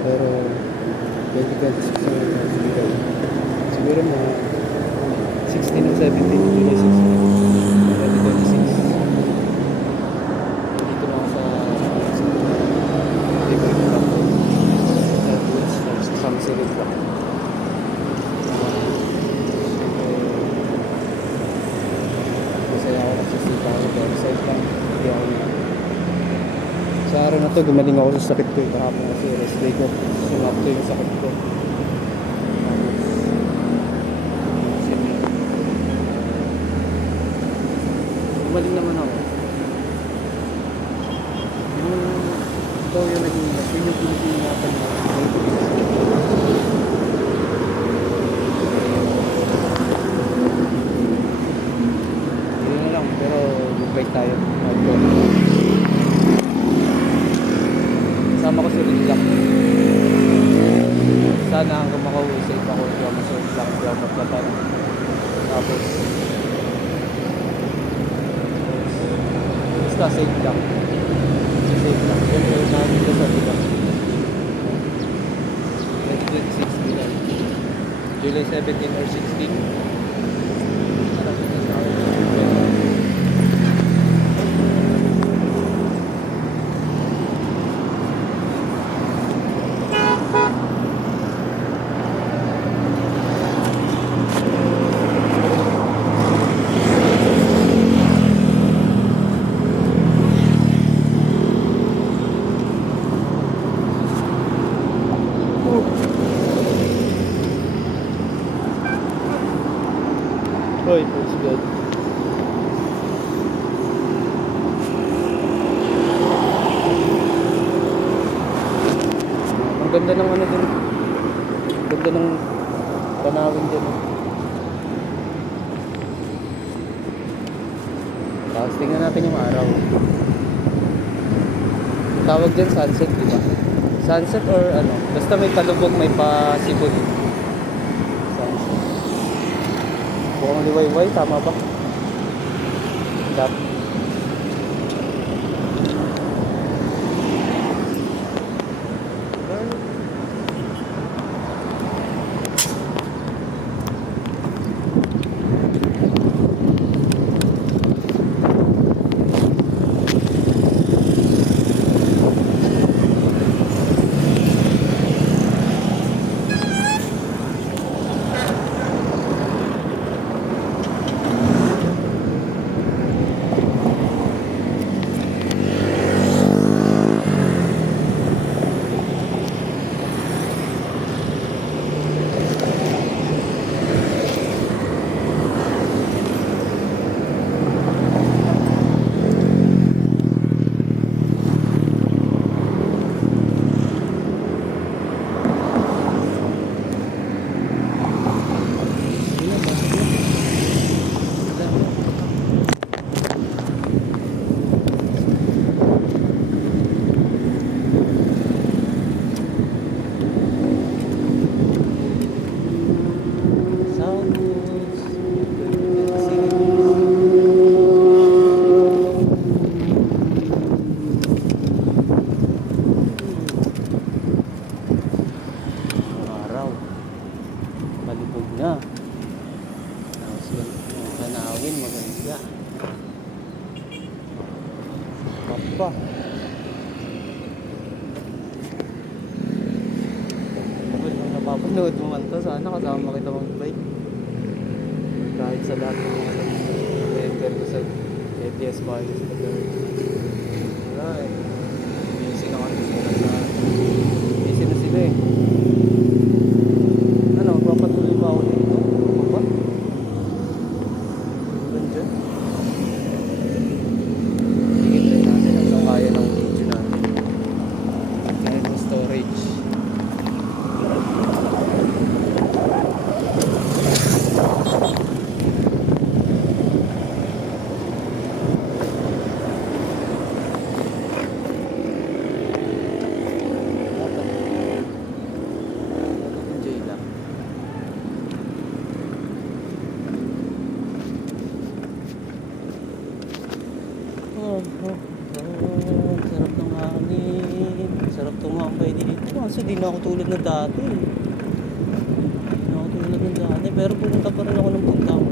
Pero 2026 na nagbigay. Siguro mga 16 o 17 July 16, 2026. Dito na ako sa favorite block ko. Redwoods, sa Sunset Block. Masaya ako nagsisita ako dahil sa isang hindi ako na. Sa araw na to, gumaling ako sa sakit ko. Kahapon kasi rest day ko. Sumapto yung sakit ko. Gumaling naman ako. Yung ito yung naging yun yung pinag-iingatan mo. Yun na lang, pero mag-bike tayo. Kasama ko si Rizak. Sana hanggang makauwi safe ako. Hindi ako masunod lang. Hindi ako maglaban. Tapos basta safe lang. Safe lang. Yun yung namin ko sa Rizak. 2026 July. July 17 or 16. Hoy, praise God. Ang ganda ng ano din. Ang ganda ng tanawin din. Tapos tingnan natin yung araw. Tawag din sunset, di ba? Sunset or ano? Basta may talubog, may pasibol. Sunset. Bukhang liwayway, tama ba? Dapat. Malubog na. Tapos yung tanawin maganda. Papa. Well, kung napapanood mo man to, sana kasama kita mag-bike. Kahit sa lahat ng mga enter ko sa ATS Bios. Alright. Busy na kasi sila sa... Busy na sila eh. Ano, magpapatuloy ba ako dito? Ano ba? Diyan? Tingin natin hanggang kaya ng video natin. Kaya ng storage. Sarap ng hangin. Sarap tumambay dito. Kasi di na ako tulad ng dati. Di na ako tulad ng dati. Pero pumunta pa rin ako ng punta ko.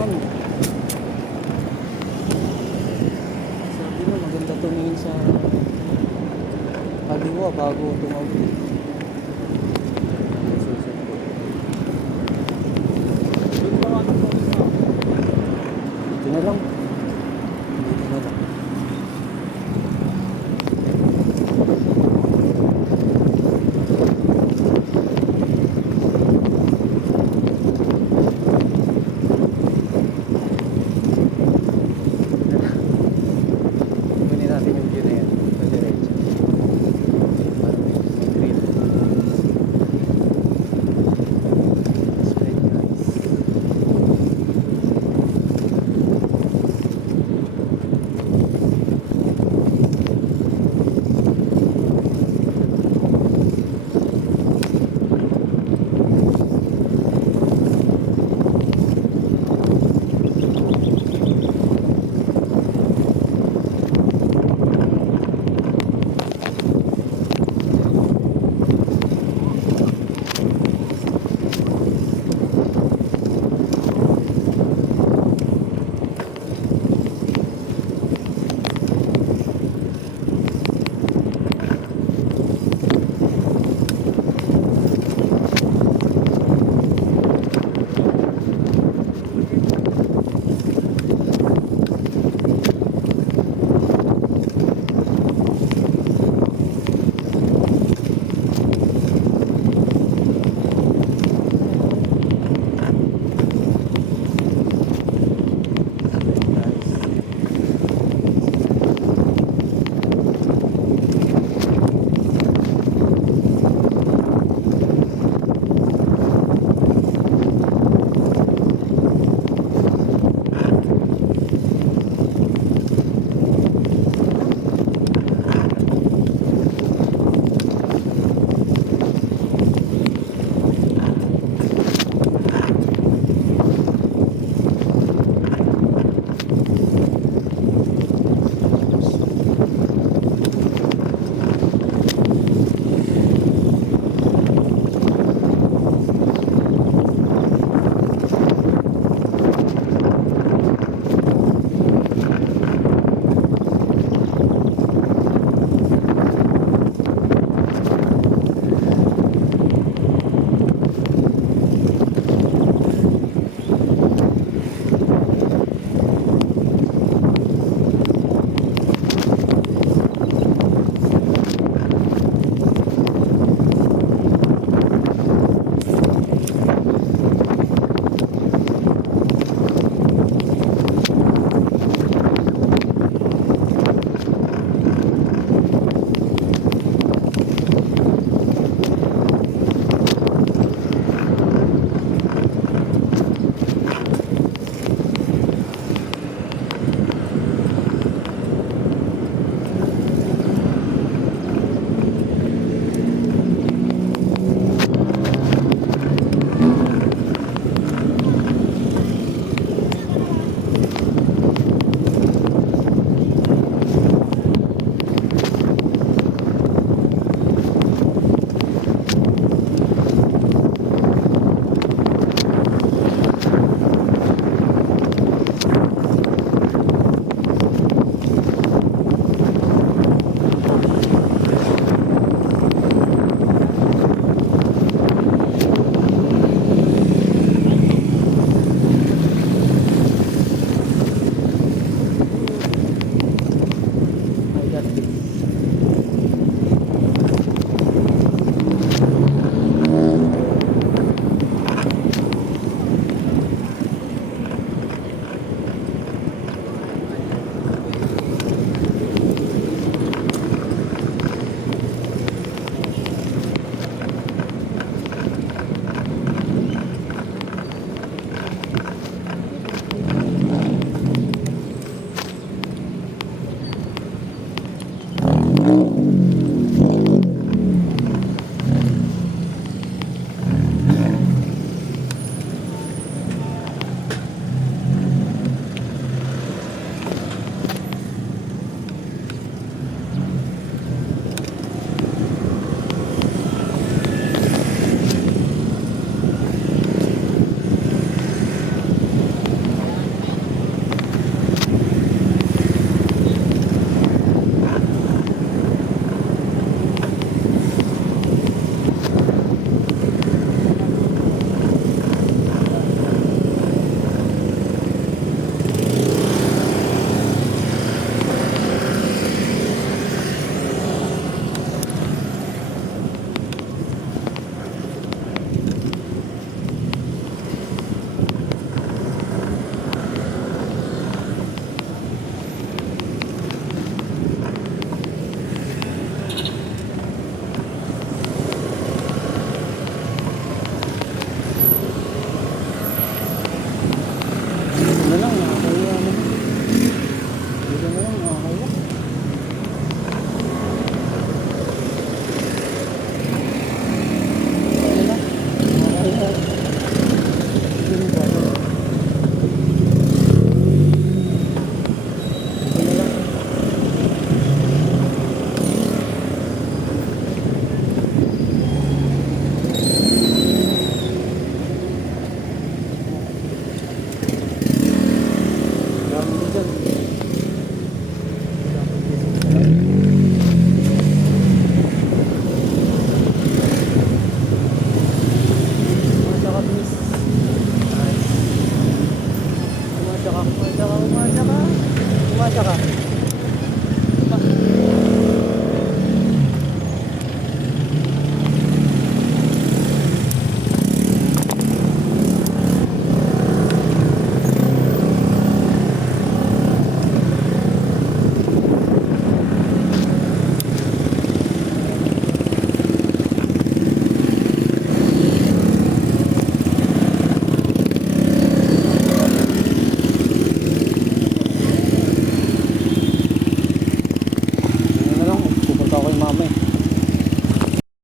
Ma'am, sabi mo maganda tumingin sa kaliwa bago tumawid.